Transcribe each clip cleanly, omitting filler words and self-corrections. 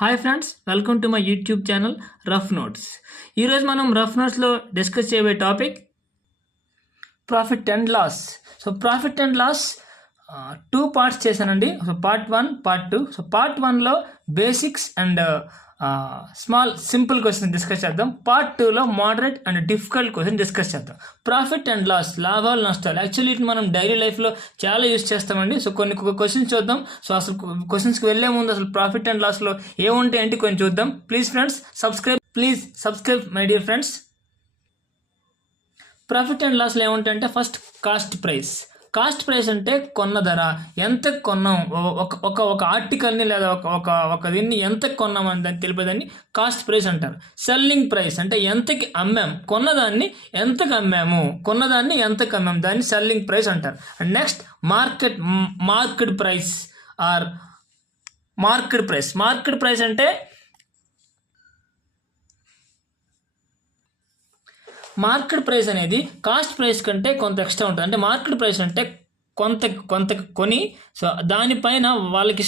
Hi friends, welcome to my YouTube channel rough notes. ఈరోజు మనం rough నోట్స్లో discuss చేయబోయే topic profit and loss. So profit and loss 2 parts చేశానండి. So part 1, part 2. So part 1లో basics and small simple question discuss చేద్దాం. Part 2లో moderate and difficult question discuss చేద్దాం. Profit and loss, లాభాలు నష్టాలు. Actually ఇది మనం డైలీ లైఫ్లో చాలా యూజ్ చేస్తామండి. సో కొన్ని క్వశ్చన్స్ చూద్దాం. సో అసలు క్వశ్చన్స్కి వెళ్ళే ముందు అసలు ప్రాఫిట్ అండ్ లాస్లో ఏముంటాయి అంటే కొన్ని చూద్దాం. Please friends subscribe my dear friends. Profit and లాస్లో ఏముంటాయంటే first cost price. Cost price అంటే కొన్న ధర, ఎంత కొన్నాం, ఒక ఆర్టికల్ని లేదా ఒక దీన్ని ఎంత కొన్నామని దాన్ని తెలిపేదాన్ని కాస్ట్ ప్రైస్ అంటారు. సెల్లింగ్ ప్రైస్ అంటే ఎంతకి అమ్మాం, కొన్నదాన్ని ఎంతకు అమ్మాము, కొన్నదాన్ని ఎంతకు అమ్మాము, దాన్ని సెల్లింగ్ ప్రైస్ అంటారు. And next market price or market price అంటే మార్కెట్ ప్రైస్ అనేది కాస్ట్ ప్రైస్ కంటే కొంత ఎక్స్ట్రా ఉంటుంది. అంటే మార్కెట్ ప్రైస్ అంటే కొంత కొని సో దానిపైన వాళ్ళకి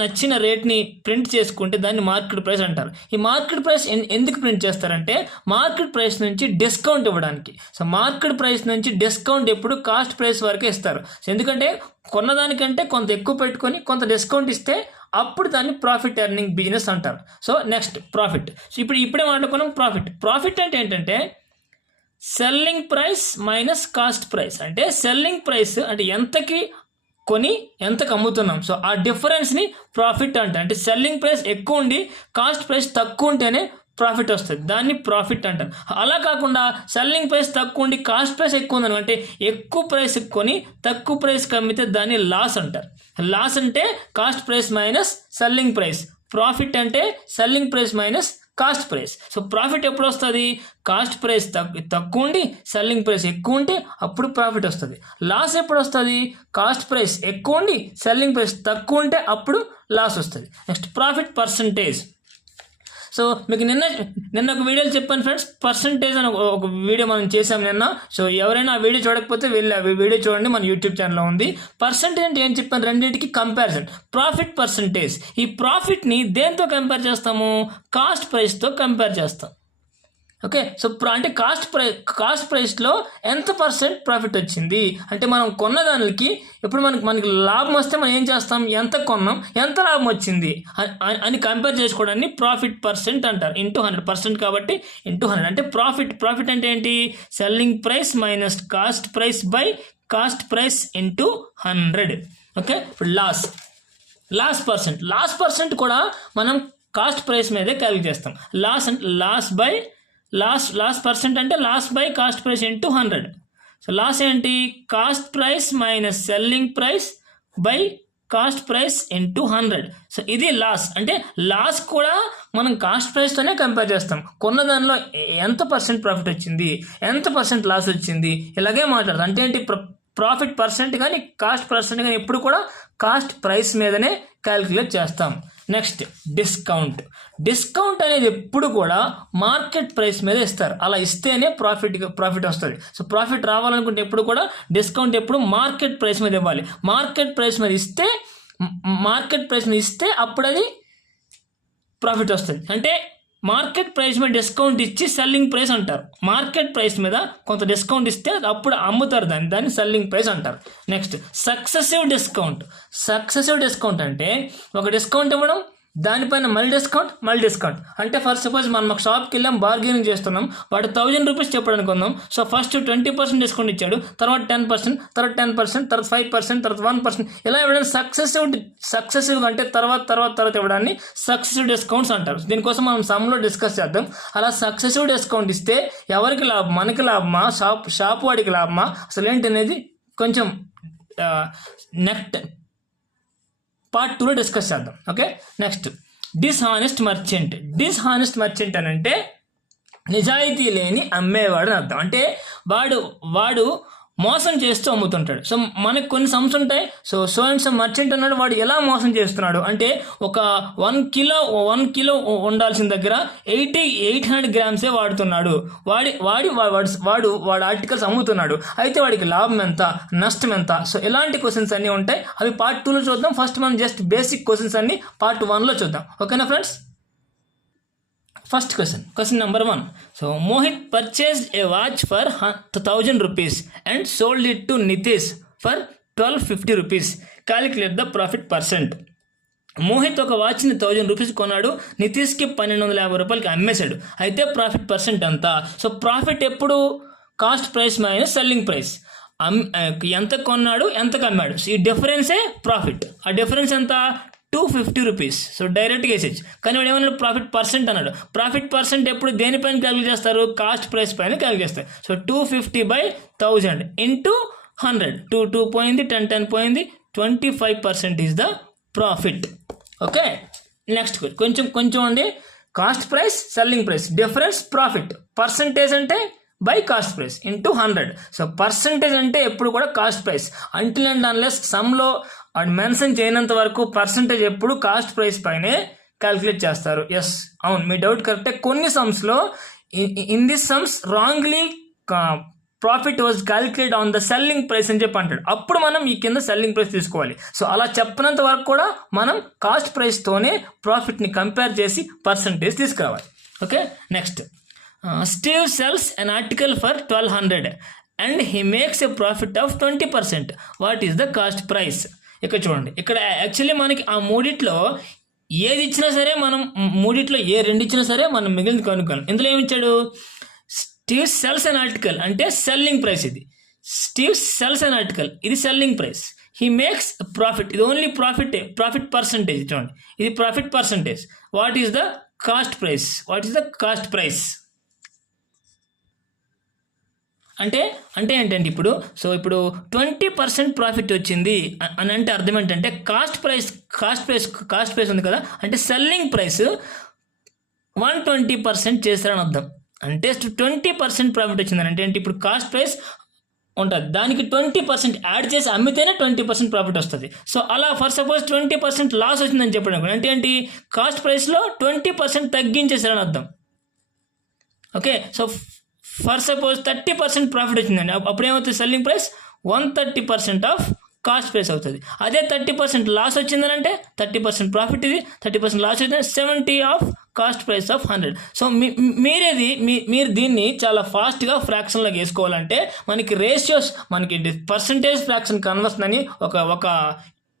నచ్చిన రేట్ని ప్రింట్ చేసుకుంటే దాన్ని మార్కెట్ ప్రైస్ అంటారు. ఈ మార్కెట్ ప్రైస్ ఎందుకు ప్రింట్ చేస్తారంటే మార్కెట్ ప్రైస్ నుంచి డిస్కౌంట్ ఇవ్వడానికి. సో మార్కెట్ ప్రైస్ నుంచి డిస్కౌంట్ ఎప్పుడు కాస్ట్ ప్రైస్ వరకే ఇస్తారు. సో ఎందుకంటే కొన్నదానికంటే కొంత ఎక్కువ పెట్టుకొని కొంత డిస్కౌంట్ ఇస్తే అప్పుడు దాన్ని ప్రాఫిట్ ఎర్నింగ్ బిజినెస్ అంటారు. So next profit. సో ఇప్పుడే మాట్లాడుకున్నాం ప్రాఫిట్ అంటే ఏంటంటే selling price minus cost price. అంటే సెల్లింగ్ ప్రైస్ అంటే ఎంతకి కొని ఎంతకు అమ్ముతున్నాం, సో ఆ డిఫరెన్స్ని ప్రాఫిట్ అంటే సెల్లింగ్ ప్రైస్ ఎక్కువ ఉండి కాస్ట్ ప్రైస్ తక్కువ ఉంటేనే ప్రాఫిట్ వస్తుంది, దాన్ని ప్రాఫిట్ అంటారు. అలా కాకుండా సెల్లింగ్ ప్రైస్ తక్కువ ఉండి కాస్ట్ ప్రైస్ ఎక్కువ ఉందని అంటే ఎక్కువ ప్రైస్ కొని తక్కువ ప్రైస్కి అమ్మితే దాన్ని లాస్ అంటారు. లాస్ అంటే cost price minus selling price, profit అంటే selling price minus cost price. So profit ఎప్పుడు వస్తుంది? కాస్ట్ ప్రైస్ తక్కువ ఉండి సెల్లింగ్ ప్రైస్ ఎక్కువ ఉంటే అప్పుడు ప్రాఫిట్ వస్తుంది. లాస్ ఎప్పుడు వస్తుంది? కాస్ట్ ప్రైస్ ఎక్కువ ఉండి సెల్లింగ్ ప్రైస్ తక్కువ ఉంటే అప్పుడు లాస్ వస్తుంది. Next profit percentage. సో మీకు నిన్న ఒక వీడియోలో చెప్పాను ఫ్రెండ్స్, పర్సంటేజ్ అని ఒక వీడియో మనం చేసాం నిన్న. సో ఎవరైనా ఆ వీడియో చూడకపోతే వెళ్ళి ఆ వీడియో చూడండి, మన యూట్యూబ్ ఛానల్లో ఉంది. పర్సంటేజ్ అంటే ఏం చెప్పాను? రెండింటికి కంపారిజన్. Profit percentage. ఈ ప్రాఫిట్ని దేంతో కంపేర్ చేస్తాము? కాస్ట్ ప్రైస్తో కంపేర్ చేస్తాం. ఓకే, సో అంటే కాస్ట్ ప్రైస్లో ఎంత పర్సెంట్ ప్రాఫిట్ వచ్చింది అంటే మనం కొన్నదానికి ఇప్పుడు మనకి లాభం వస్తే మనం ఏం చేస్తాం? ఎంత కొన్నాం, ఎంత లాభం వచ్చింది అని కంపేర్ చేసుకోవడాన్ని ప్రాఫిట్ పర్సెంట్ అంటారు. ఇంటూ 100% కాబట్టి ఇంటూ 100 అంటే ప్రాఫిట్ అంటే ఏంటి? Selling price minus cost price by cost price into 100. Okay, ఇప్పుడు లాస్ పర్సెంట్ కూడా మనం కాస్ట్ ప్రైస్ మీదే క్యాలిక్యులేట్ చేస్తాం. లాస్ పర్సెంట్ అంటే loss by cost price into 100. So loss ఏంటి? Cost price minus selling price by cost price into 100. So ఇది loss. అంటే loss కూడా మనం కాస్ట్ ప్రైస్తోనే కంపేర్ చేస్తాం. కొన్న దానిలో ఎంత పర్సెంట్ ప్రాఫిట్ వచ్చింది, ఎంత పర్సెంట్ లాస్ వచ్చింది, ఇలాగే మాట్లాడతాం. అంటే ఏంటి? ప్రాఫిట్ పర్సెంట్ కానీ కాస్ట్ పర్సెంట్ కానీ ఎప్పుడు కూడా కాస్ట్ ప్రైస్ మీదనే క్యాలిక్యులేట్ చేస్తాం. నెక్స్ట్ డిస్కౌంట్ అనేది ఎప్పుడు కూడా మార్కెట్ ప్రైస్ మీద ఇస్తారు. అలా ఇస్తేనే ప్రాఫిట్ వస్తుంది. సో ప్రాఫిట్ రావాలనుకుంటే ఎప్పుడు కూడా డిస్కౌంట్ ఎప్పుడు మార్కెట్ ప్రైస్ మీద ఇవ్వాలి. మార్కెట్ ప్రైస్ మీద ఇస్తే అప్పుడు అది ప్రాఫిట్ వస్తుంది. అంటే మార్కెట్ ప్రైస్ మీద డిస్కౌంట్ ఇచ్చి సెల్లింగ్ ప్రైస్ అంటారు. మార్కెట్ ప్రైస్ మీద కొంత డిస్కౌంట్ ఇస్తే అప్పుడు అమ్ముతారు, దాన్ని సెల్లింగ్ ప్రైస్ అంటారు. నెక్స్ట్ సక్సెసివ్ డిస్కౌంట్ అంటే ఒక డిస్కౌంట్ ఇవ్వడం, దానిపైన మళ్ళీ డిస్కౌంట్. అంటే ఫర్ సపోజ్ మనం ఒక షాప్కి వెళ్ళాం, బార్గెనింగ్ చేస్తున్నాం, వాడు 1000 రూపీస్ చెప్పాడు అనుకుందాం. సో ఫస్ట్ 20% డిస్కౌంట్ ఇచ్చాడు, తర్వాత 10%, తర్వాత 10%, తర్వాత 5%, తర్వాత 1%. ఇలా ఇవ్వడానికి సక్సెసివ్ అంటే తర్వాత ఇవ్వడాన్ని సక్సెసివ్ డిస్కౌంట్స్ అంటారు. దీనికోసం మనం సమ్లో డిస్కస్ చేద్దాం. అలా సక్సెసివ్ డిస్కౌంట్ ఇస్తే ఎవరికి లాభం? మనకి లాభమా, షాప్ వాడికి లాభమా, అసలు ఏంటి అనేది కొంచెం నెక్స్ట్ పార్ట్ 2లో డిస్కస్ చేద్దాం. ఓకే, నెక్స్ట్ డిస్హానెస్ట్ మర్చెంట్ అని అంటే నిజాయితీ లేని అమ్మేవాడు అని అర్థం. అంటే వాడు మోసం చేస్తూ అమ్ముతుంటాడు. సో మనకు కొన్ని సమ్స్ ఉంటాయి. సో అండ్ సో మర్చెంట్ అన్నాడు, వాడు ఎలా మోసం చేస్తున్నాడు అంటే ఒక 1 కిలో ఉండాల్సిన దగ్గర 800 గ్రామ్సే వాడుతున్నాడు. వాడు ఆర్టికల్స్ అమ్ముతున్నాడు. అయితే వాడికి లాభం ఎంత, నష్టం ఎంత? సో ఇలాంటి క్వశ్చన్స్ అన్నీ ఉంటాయి. అవి పార్ట్ 2లో చూద్దాం. ఫస్ట్ మనం జస్ట్ బేసిక్ క్వశ్చన్స్ అన్ని పార్ట్ 1లో చూద్దాం. ఓకేనా friends? First question number 1. So Mohit purchased A watch for 1000 rupees and sold it to Nitish for 1250 rupees. Calculate the profit %. Mohit ఒక వాచ్ని 1000 రూపీస్ కొన్నాడు, నితీష్కి 1250 రూపాయలకి అమ్మేశాడు. అయితే ప్రాఫిట్ % ఎంత? సో ప్రాఫిట్ ఎప్పుడు cost price minus selling price. ఎంత కొన్నాడు, ఎంతకు అమ్మాడు, సో ఈ డిఫరెన్సే ప్రాఫిట్. ఆ డిఫరెన్స్ ఎంత? 250 రూపీస్. సో డైరెక్ట్గా వేసేచ్చు. కానీ వాడు ఏమన్నాడు? ప్రాఫిట్ % అన్నాడు. ప్రాఫిట్ % ఎప్పుడు దేనిపైన క్యాలిక్యులేట్ చేస్తారు? కాస్ట్ ప్రైస్ పైన క్యాలిక్యులేట్ చేస్తారు. So 250/1000 into 100. 2 పోయింది, 10 పోయింది, 25% is the profit. Okay, next కొంచెం అండి. Cost price, selling price, difference profit. Percentage అంటే by cost price into 100. So percentage అంటే ఎప్పుడు కూడా cost price. Until and unless సమ్లో అండ్ మెన్షన్ చేయనంత వరకు పర్సంటేజ్ ఎప్పుడు కాస్ట్ ప్రైస్ పైనే క్యాల్కులేట్ చేస్తారు. ఎస్, అవును, మీ డౌట్ కరెక్టే. కొన్ని సమ్స్లో in this sums wrongly profit was calculate on the selling price అని చెప్పి అంటాడు. అప్పుడు మనం ఈ కింద సెల్లింగ్ ప్రైస్ తీసుకోవాలి. సో అలా చెప్పినంత వరకు కూడా మనం కాస్ట్ ప్రైస్తోనే ప్రాఫిట్ని కంపేర్ చేసి పర్సంటేజ్ తీసుకురావాలి. Okay, next. Steve sells an article for 1200 and he makes a profit of 20%. What is the cost price? ఇక్కడ చూడండి, ఇక్కడ యాక్చువల్లీ మనకి ఆ మూడిట్లో ఏది ఇచ్చినా సరే, మనం మూడిట్లో ఏ 2 ఇచ్చినా సరే మనం మిగిలింది కనుక్కోవాలి. ఇందులో ఏమి ఇచ్చాడు? స్టీవ్ సెల్స్ అన్ ఆర్టికల్ అంటే సెల్లింగ్ ప్రైస్. ఇది స్టీవ్ సెల్స్ అన్ ఆర్టికల్, ఇది selling price. He makes profit, ఇది ఓన్లీ ప్రాఫిట్ పర్సంటేజ్. చూడండి, ఇది profit percentage. What is the cost price? అంటే ఏంటంటే ఇప్పుడు 20% ప్రాఫిట్ వచ్చింది అని అంటే అర్థం ఏంటంటే కాస్ట్ ప్రైస్ ఉంది కదా, అంటే సెల్లింగ్ ప్రైస్ 120% చేస్తారని అర్థం. అంటే 20% ప్రాఫిట్ వచ్చిందని అంటే ఏంటి? ఇప్పుడు కాస్ట్ ప్రైస్ ఉంటుంది, దానికి 20% యాడ్ చేసి అమ్మితేనే 20% ప్రాఫిట్ వస్తుంది. సో అలా ఫర్ సపోజ్ 20% లాస్ వచ్చిందని చెప్పడం అంటే ఏంటి? కాస్ట్ ప్రైస్లో 20% తగ్గించేసారని అర్థం. Okay, so for suppose 30% profit వచ్చిందండి, అప్పుడు ఏమవుతుంది? Selling price 130% of cost price అవుతుంది. అదే 30% లాస్ వచ్చిందనంటే 30% ప్రాఫిట్, ఇది 30% లాస్ అయితే 70 of cost price of 100. So మీరు దీన్ని చాలా ఫాస్ట్గా ఫ్రాక్షన్లోకి వేసుకోవాలంటే మనకి రేషియోస్, మనకి పర్సంటేజ్ ఫ్రాక్షన్ కన్వర్షన్ అని ఒక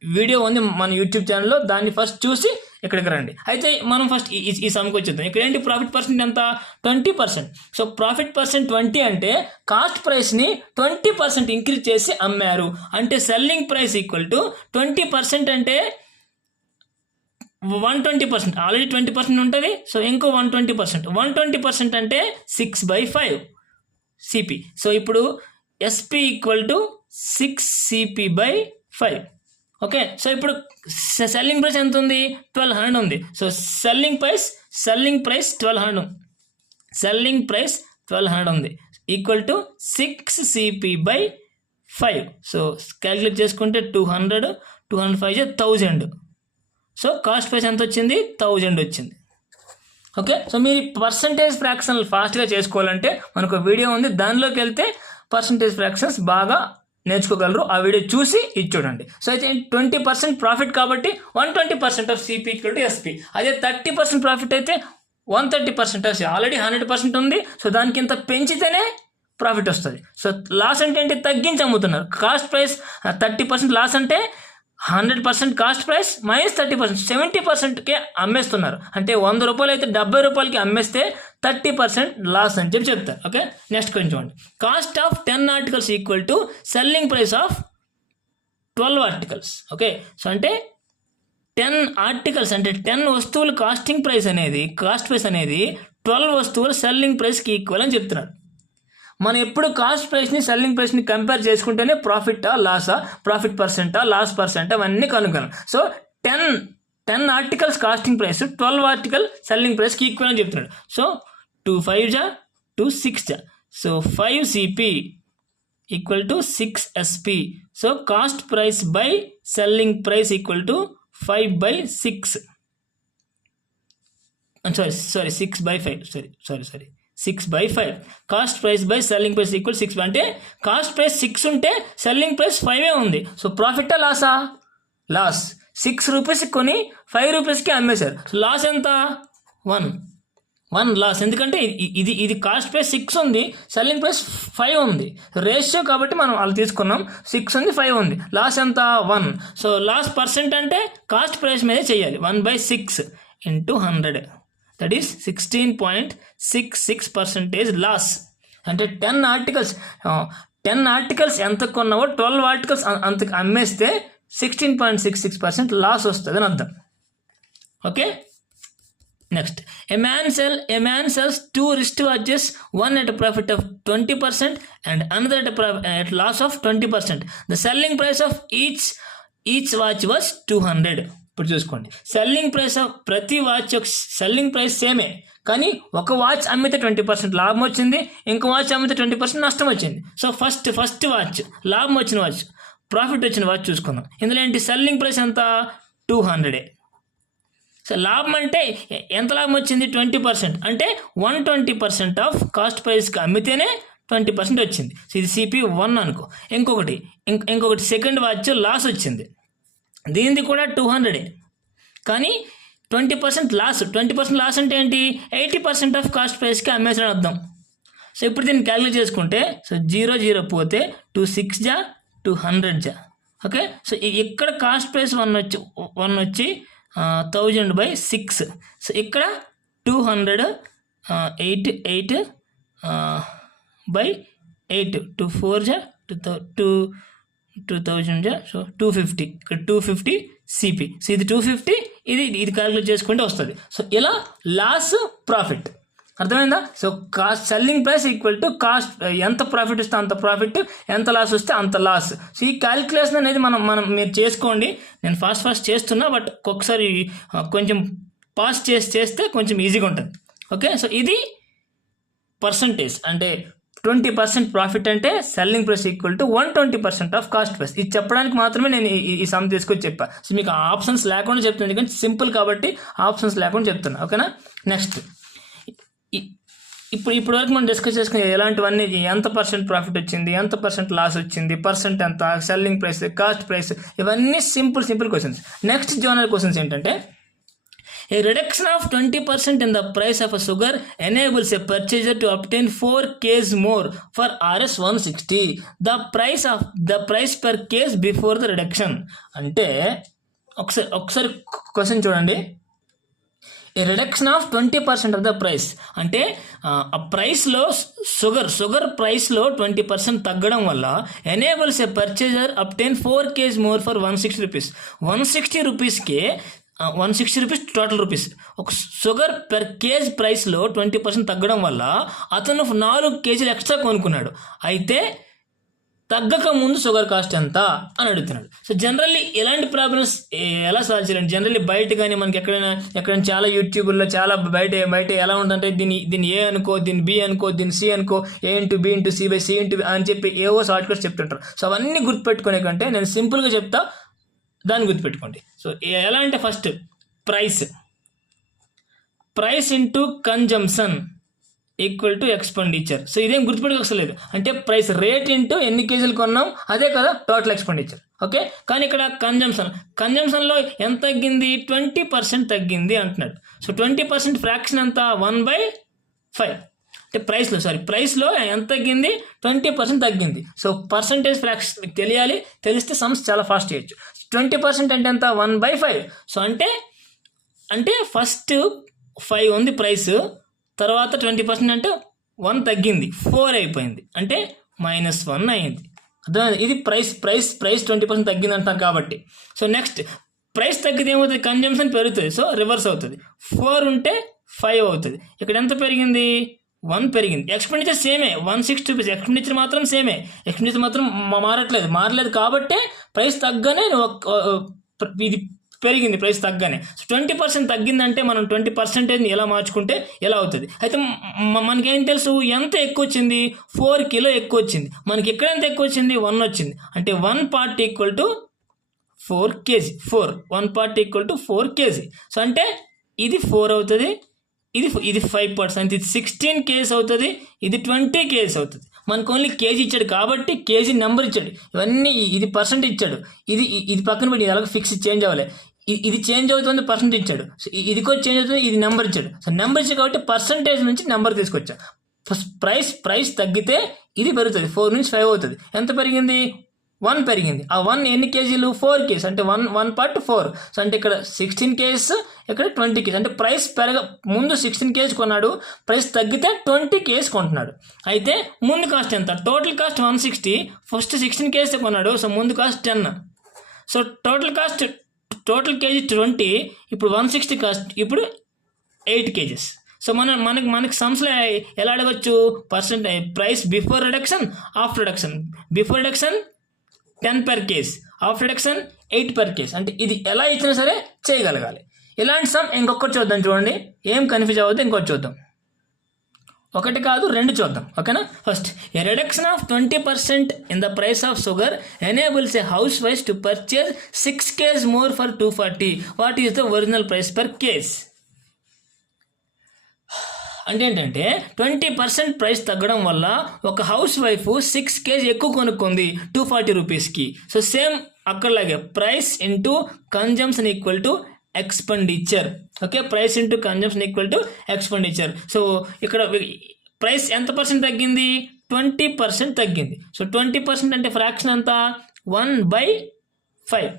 వీడియో ఉంది మన యూట్యూబ్ ఛానల్లో. దాన్ని ఫస్ట్ చూసి ఇక్కడికి రండి. అయితే మనం ఫస్ట్ ఈ సమ్కి వచ్చేద్దాం. ఇక్కడ ఏంటి? ప్రాఫిట్ పర్సెంట్ ఎంత? 20%. సో ప్రాఫిట్ పర్సెంట్ 20 అంటే కాస్ట్ ప్రైస్ని 20% ఇంక్రీజ్ చేసి అమ్మారు. అంటే సెల్లింగ్ ప్రైస్ ఈక్వల్ టు 20% అంటే 120%. ఆల్రెడీ 20% ఉంటుంది, సో ఇంకో 120%. 120% అంటే 6/5 సిపి. సో ఇప్పుడు SP equal to 6CP/5. Okay, so ఇప్పుడు సెల్లింగ్ ప్రైస్ ఎంత ఉంది? 1200 ఉంది. So selling price 1200, selling price 1200 ఉంది, equal to 6CP/5. So calculate చేసుకుంటే 200, 205 1000. సో కాస్ట్ ప్రైస్ ఎంత వచ్చింది? 1000 వచ్చింది. ఓకే, సో మీరు పర్సంటేజ్ ఫ్రాక్షన్ ఫాస్ట్గా చేసుకోవాలంటే మనకు వీడియో ఉంది, దానిలోకి వెళ్తే పర్సంటేజ్ ఫ్రాక్షన్స్ బాగా నేర్చుకోగలరు. ఆ వీడియో చూసి ఇది చూడండి. సో అయితే 20% ప్రాఫిట్ కాబట్టి 120% of CP equal to SP. అదే 30% ప్రాఫిట్ అయితే 130% ఆఫ్ సి. ఆల్రెడీ 100% ఉంది, సో దానికి ఇంత పెంచితేనే ప్రాఫిట్ వస్తుంది. సో లాస్ అంటే ఏంటి? తగ్గించి అమ్ముతున్నారు. కాస్ట్ ప్రైస్ 30% లాస్ అంటే 100% కాస్ట్ ప్రైస్ మైనస్ 30%, 70%కే అమ్మేస్తున్నారు. అంటే 100 రూపాయలు అయితే 70 రూపాయలకి అమ్మేస్తే 30% లాస్ అని చెప్తారు. ఓకే, నెక్స్ట్ కొంచెం చూడండి. Cost of 10 articles equal to selling price of 12 articles. Okay, so అంటే 10 ఆర్టికల్స్ అంటే 10 వస్తువుల కాస్ట్ ప్రైస్ అనేది 12 వస్తువుల సెల్లింగ్ ప్రైస్కి ఈక్వల్ అని చెప్తున్నారు. మనం ఎప్పుడు కాస్ట్ ప్రైస్ని సెల్లింగ్ ప్రైస్ని కంపేర్ చేసుకుంటేనే ప్రాఫిటా లాసా, ప్రాఫిట్ పర్సెంటా, లాస్ పర్సెంటా అవన్నీ కనుగొనాలి. So 10 articles costing price 12 article selling ప్రైస్కి ఈక్వల్ అని చెప్తున్నాడు. So 2 5 2 6 so 5CP equal to 6 SP. So cost price by selling price equal to 5/6. Sorry 6/5. Sorry 6/5. Cost price by selling price equal 6. అంటే cost price 6 ఉంటే selling price 5 ఉంది. So ప్రాఫిటా లాసా? Loss. 6 రూపీస్కి కొని 5 రూపీస్కి అమ్మేశారు. సో లాస్ ఎంత? 1 లాస్. ఎందుకంటే ఇది కాస్ట్ ప్రైస్ 6 ఉంది, సెల్లింగ్ ప్రైస్ 5 ఉంది. రేషియో కాబట్టి మనం అలా తీసుకున్నాం. 6 ఉంది, 5 ఉంది. లాస్ ఎంత? 1. సో లాస్ పర్సెంట్ అంటే కాస్ట్ ప్రైస్ మీదే చేయాలి. 1/6 × 100. That is 16.66% loss. అంటే 10 ఆర్టికల్స్ ఎంత కొన్నావో 12 ఆర్టికల్స్ అంతకు అమ్మేస్తే 16.66% లాస్ వస్తుంది అని అర్థం. Okay, next a man sells 2 wristwatches, one at a profit of 20% and another at loss of 20%. The selling price of each watch was 200. ఇప్పుడు చూసుకోండి, సెల్లింగ్ ప్రైస్ ఆఫ్ ప్రతి watch యొక్క సెల్లింగ్ ప్రైస్ సేమే, కానీ ఒక వాచ్ అమ్మితే 20% లాభం వచ్చింది, ఇంకో వాచ్ అమ్మితే 20% నష్టం వచ్చింది. సో ఫస్ట్ వాచ్ లాభం వచ్చిన వాచ్, ప్రాఫిట్ వచ్చిన వాచ్ చూసుకుందాం. ఇందులో ఏంటి? సెల్లింగ్ ప్రైస్ ఎంత? 200. సో లాభం అంటే ఎంత లాభం వచ్చింది? 20%. అంటే 120% ఆఫ్ కాస్ట్ ప్రైస్కి అమ్మితేనే 20% వచ్చింది. సో ఇది CP1 అనుకో. ఇంకొకటి సెకండ్ వాచ్ లాస్ వచ్చింది, దీనిది కూడా 200, కానీ 20% లాస్. 20% లాస్ అంటే ఏంటి? 80% ఆఫ్ కాస్ట్ ప్రైస్కి అమ్మేసిన అర్థం. సో ఇప్పుడు దీన్ని క్యాలిక్యులేట్ చేసుకుంటే, సో 0 పోతే 2 6 జా 200 జా. ఓకే, సో ఇక్కడ కాస్ట్ ప్రైస్ 1 వచ్చి 1000/6. సో ఇక్కడ 200 8 8/8 2 4 జా 2000 జా. సో 250, ఇక్కడ 250 CP. సో ఇది 250, ఇది క్యాలిక్యులేట్ చేసుకుంటే వస్తుంది. సో ఇలా లాస్ ప్రాఫిట్ అర్థమైందా? So cost selling price equal to cost, ఎంత ప్రాఫిట్ వస్తే అంత ప్రాఫిట్, ఎంత లాస్ వస్తే అంత లాస్. సో ఈ క్యాలిక్యులేషన్ అనేది మనం మీరు చేసుకోండి. నేను ఫాస్ట్ చేస్తున్నా, బట్ ఒక్కొక్కసారి కొంచెం పాస్ చేస్తే కొంచెం ఈజీగా ఉంటుంది. ఓకే, సో ఇది పర్సంటేజ్. అంటే 20% ప్రాఫిట్ అంటే selling price equal to 120% of cost price. ఇది చెప్పడానికి మాత్రమే నేను ఈ సమ్ తీసుకొచ్చి చెప్పా. సో మీకు ఆప్షన్స్ లేకుండా చెప్తున్నాను, ఎందుకంటే సింపుల్ కాబట్టి ఆప్షన్స్ లేకుండా చెప్తున్నా. ఓకేనా, నెక్స్ట్ ఇప్పుడు వరకు మనం డిస్కస్ చేసుకునే ఎలాంటివన్నీ, ఎంత పర్సెంట్ ప్రాఫిట్ వచ్చింది, ఎంత పర్సెంట్ లాస్ వచ్చింది, పర్సెంట్ ఎంత, సెల్లింగ్ ప్రైస్, కాస్ట్ ప్రైస్, ఇవన్నీ simple questions. Next zonal questions ఏంటంటే, a reduction of 20% in the price of a sugar enables a purchaser to obtain 4 Ks more for Rs 160. The price per case before the reduction. అంటే ఒకసారి question చూడండి. A reduction of 20% of the price అంటే ఆ ప్రైస్లో sugar ప్రైస్లో 20% తగ్గడం వల్ల enables a purchaser obtain 4 Ks more for 160 rupees. 160 రూపీస్కే 160 రూపీస్ టోటల్ రూపీస్. ఒక షుగర్ పెర్ కేజీ ప్రైస్లో 20% తగ్గడం వల్ల అతను 4 kgs ఎక్స్ట్రా కొనుక్కున్నాడు. అయితే తగ్గక ముందు షుగర్ కాస్ట్ ఎంత అని అడుగుతున్నాడు. సో జనరల్లీ ఎలాంటి ప్రాబ్లమ్స్ ఎలా సాల్వ్ చేయాలండి? జనరల్లీ బయట కానీ మనకి ఎక్కడైనా చాలా యూట్యూబ్లో చాలా బయట ఎలా ఉంటుందంటే దీన్ని A అనుకో, దీన్ని B అనుకో, దీన్ని C అనుకో, A × B × C/C × అని చెప్పి ఏవో షార్ట్ కట్స్ చెప్తుంటారు. సో అవన్నీ గుర్తుపెట్టుకునే కంటే నేను సింపుల్గా చెప్తా, దాన్ని గుర్తుపెట్టుకోండి. సో ఎలా అంటే first price into consumption equal to expenditure. So ఇదేం గుర్తుపెట్టుకోవసలేదు. అంటే ప్రైస్ రేట్ ఇంటూ ఎన్ని కేజీలు కొన్నాం అదే కదా టోటల్ ఎక్స్పెండిచర్. ఓకే, కానీ ఇక్కడ కన్జంప్షన్లో ఎంత తగ్గింది? 20% తగ్గింది అంటున్నాడు. సో 20% ఫ్రాక్షన్ ఎంత? 1/5. అంటే ప్రైస్లో ఎంత తగ్గింది? 20% తగ్గింది. సో పర్సంటేజ్ ఫ్రాక్షన్ మీకు తెలిస్తే సమ్స్ చాలా ఫాస్ట్ చేయొచ్చు. 20% అంటే ఎంత? 1/5. సో అంటే ఫస్ట్ 5 ఉంది ప్రైస్, తర్వాత 20% అంటే 1 తగ్గింది, 4 అయిపోయింది, అంటే -1 అయింది. అర్థమైంది? ఇది ప్రైస్ 20% తగ్గింది అంటారు కాబట్టి. సో నెక్స్ట్ ప్రైస్ తగ్గితే ఏమవుతుంది? కన్జంప్షన్ పెరుగుతుంది, సో రివర్స్ అవుతుంది. 4 ఉంటే 5 అవుతుంది. ఇక్కడ ఎంత పెరిగింది? 1 పెరిగింది. ఎక్స్పెండిచర్ సేమే, 160 రూపీస్. ఎక్స్పెండిచర్ మాత్రం సేమే, ఎక్స్పెండిచర్ మాత్రం మారలేదు కాబట్టి ప్రైస్ తగ్గనే ఇది పెరిగింది ప్రైస్ తగ్గగానే. సో 20% తగ్గిందంటే మనం 20% ఎలా మార్చుకుంటే ఎలా అవుతుంది. అయితే మనకేం తెలుసు ఎంత ఎక్కువ వచ్చింది, 4 కిలో ఎక్కువ వచ్చింది. మనకి ఎక్కడ ఎంత ఎక్కువ వచ్చింది, 1 వచ్చింది. అంటే 1 part equal to 4 kg. 1 part equal to 4 kg. So అంటే ఇది 4 అవుతుంది, ఇది 5%, ఇది 16 kg అవుతుంది, ఇది 20 kg అవుతుంది. మనకు ఓన్లీ కేజీ ఇచ్చాడు కాబట్టి కేజీ నెంబర్ ఇచ్చాడు. ఇవన్నీ ఇది పర్సెంట్ ఇచ్చాడు. ఇది పక్కన పెట్టి ఎలాగో ఫిక్స్ చేంజ్ అవ్వాలి. ఇది చేంజ్ అవుతుంది, పర్సెంట్ ఇచ్చాడు. సో ఇది కూడా చేంజ్ అవుతుంది, ఇది నెంబర్ ఇచ్చాడు. సో నెంబర్ ఇచ్చాడు కాబట్టి పర్సంటేజ్ నుంచి నెంబర్ తీసుకొచ్చా. ఫస్ట్ ప్రైస్ తగ్గితే ఇది పెరుగుతుంది, 4 నుంచి 5 అవుతుంది. ఎంత పెరిగింది, 1 పెరిగింది. ఆ 1 ఎన్ని కేజీలు, 4 kg. అంటే 1 పార్ట్ 4. సో అంటే ఇక్కడ 16 kg, ఇక్కడ 20 kg. అంటే ప్రైస్ ముందు 16 kg కొన్నాడు, ప్రైస్ తగ్గితే 20 kg కొంటున్నాడు. అయితే ముందు కాస్ట్ ఎంత, టోటల్ కాస్ట్ 160, ఫస్ట్ 16 kg కొన్నాడు. సో ముందు కాస్ట్ 10. సో టోటల్ కేజీ 20, ఇప్పుడు 160 కాస్ట్, ఇప్పుడు 8 kg. సో మనకి సమ్స్లో ఎలా అడగచ్చు, price before reduction, after reduction. Before reduction 10 per case, after reduction 8 per case. అంటే ఇది ఎలా ఇచ్చినా సరే చేయగలగాలి. ఇలాంటి సమ్ ఇంకొకటి చూద్దాం. చూడండి, ఏం కన్ఫ్యూజ్ అవ్వద్దు. ఇంకొకటి చూద్దాం, ఒకటి కాదు 2 చూద్దాం. ఓకేనా. First, A reduction of 20% in the price of sugar enables A house wife to purchase 6 kg more for 240. What is the original price per case? అంటే ఏంటంటే 20% ప్రైస్ తగ్గడం వల్ల ఒక హౌస్ వైఫ్ 6 kg ఎక్కువ కొనుక్కుంది 240 రూపీస్కి. సో సేమ్ అక్కడలాగే price into consumption equal to expenditure. Okay, price into consumption equal to expenditure. So ఇక్కడ ప్రైస్ ఎంత పర్సెంట్ తగ్గింది, 20% తగ్గింది. సో 20% అంటే ఫ్రాక్షన్ ఎంత, 1/5.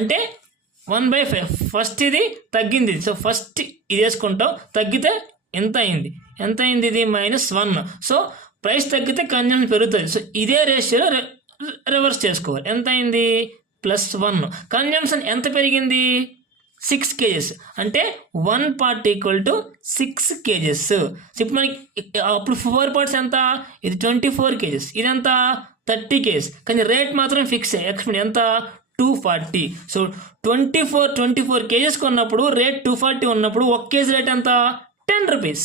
అంటే 1/5. ఫస్ట్ ఇది తగ్గింది. సో ఫస్ట్ ఇది వేసుకుంటాం, తగ్గితే ఎంత అయింది, ఇది -1. సో ప్రైస్ తగ్గితే కన్జంప్షన్ పెరుగుతుంది. సో ఇదే రేషియోలో రివర్స్ చేసుకోవాలి. ఎంత అయింది, +1. కన్జంప్షన్ ఎంత పెరిగింది, 6 kg. అంటే 1 పార్ట్ ఈక్వల్ టు 6 kg. ఇప్పుడు మనకి అప్పుడు 4 పార్ట్స్ ఎంత, ఇది 24 kg, ఇదంతా 30 kg. కానీ రేట్ మాత్రం ఫిక్స్, ఎక్స్పెండ్ ఎంత, 240. సో 24 kg కొన్నప్పుడు రేట్ 240 ఉన్నప్పుడు 1 kg రేట్ ఎంత, 10 రూపీస్.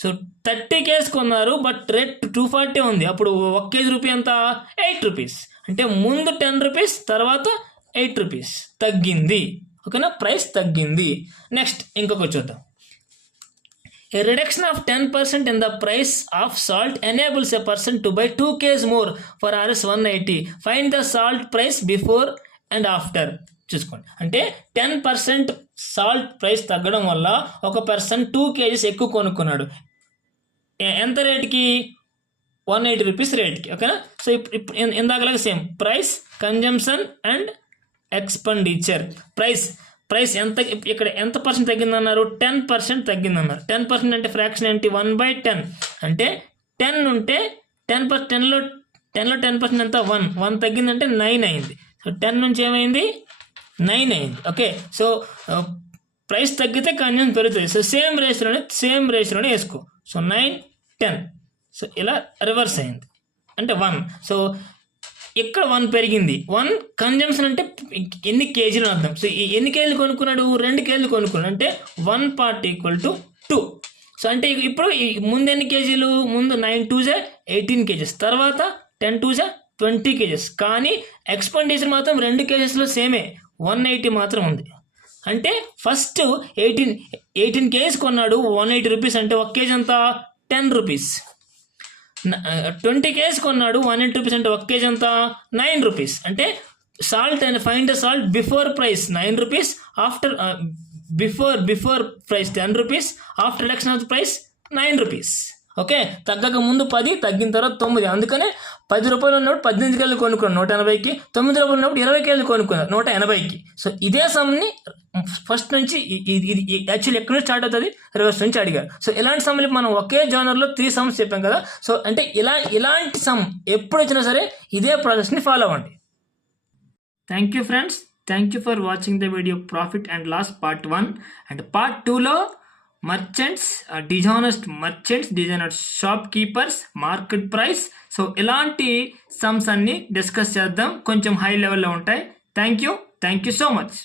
సో 30 kg కొన్నారు, బట్ రేట్ 240 ఉంది. అప్పుడు 1 kg రూపీ ఎంత, 8 రూపీస్. అంటే ముందు 10 రూపీస్, తర్వాత 8 రూపీస్ తగ్గింది. ఓకేనా, ప్రైస్ తగ్గింది. నెక్స్ట్ ఇంకొక చూద్దాం. A reduction of 10% in the price of salt enables a person to buy 2 kg more for Rs 180. Find the salt price before and after. చూసుకోండి. అంటే 10% సాల్ట్ ప్రైస్ తగ్గడం వల్ల ఒక పర్సన్ 2 kg ఎక్కువ కొనుక్కున్నాడు. ఎంత రేట్కి, 180 రూపీస్ రేట్కి. ఓకేనా. సో ఇప్పుడు ఇందాకలాగా same price, consumption and expenditure. Price ఎంత, ఇక్కడ ఎంత పర్సెంట్ తగ్గిందన్నారు, 10% తగ్గిందన్నారు. 10% అంటే ఫ్రాక్షన్ ఏంటి, 1/10. అంటే 10 ఉంటే 10%లో 10% ఎంత, 1 తగ్గిందంటే 9 అయింది. సో 10 నుంచి ఏమైంది, 9 అయింది. ఓకే. సో ప్రైస్ తగ్గితే కన్జంప్షన్ పెరుగుతుంది. సో సేమ్ రేషియోలోనే వేసుకో. సో 9, 10. సో ఇలా రివర్స్ అయింది, అంటే 1. సో ఇక్కడ 1 పెరిగింది. 1 కన్జంప్షన్ అంటే ఎన్ని కేజీలు అర్థం. సో ఎన్ని కేజీలు కొనుక్కున్నాడు, 2 కేజీలు కొనుక్కున్నాడు. అంటే 1 పార్ట్ ఈక్వల్ టు 2. సో అంటే ఇప్పుడు ముందు ఎన్ని కేజీలు, ముందు 9 2s 18 kg, తర్వాత 10 2s 20 kg. కానీ ఎక్స్పెండిచర్ మాత్రం 2 kgsలో సేమే, 180 మాత్రం ఉంది. అంటే ఫస్ట్ 18 kgs కొన్నాడు, 180 రూపీస్. అంటే 1 kg అంతా 10 రూపీస్. 20 kgs కొన్నాడు, 180 రూపీస్. అంటే 1 kg అంతా 9 రూపీస్. అంటే salt and find the salt before price 9 rupees, after before price 10 rupees, after reduction of price 9 rupees. Okay, తగ్గక ముందు 10, తగ్గిన తర్వాత 9. అందుకనే 10 రూపాయలు ఉన్నప్పుడు 18 కేజీలు కొనుక్కున్నాను 180కి, 9 రూపాయలు ఉన్నప్పుడు 20 కేజీలు కొనుక్కున్నాను 180కి. సో ఇదే సమ్ని ఫస్ట్ నుంచి ఇది యాక్చువల్లీ ఎక్కడి నుంచి స్టార్ట్ అవుతుంది, రివర్స్ నుంచి అడిగారు. సో ఇలాంటి సమ్లు మనం ఒకే జోనర్లో 3 సమ్స్ చెప్పాం కదా. సో అంటే ఇలాంటి సమ్ ఎప్పుడు వచ్చినా సరే ఇదే ప్రాసెస్ని ఫాలో అవ్వండి. Thank you friends, thank you for watching the video profit and loss part 1. And part 2లో merchants, dishonest merchants, dishonest shopkeepers, market price. So ఇలాంటి సమ్స్ అన్ని డిస్కస్ చేద్దాం, కొంచెం హై లెవెల్లో ఉంటాయి. Thank you so much.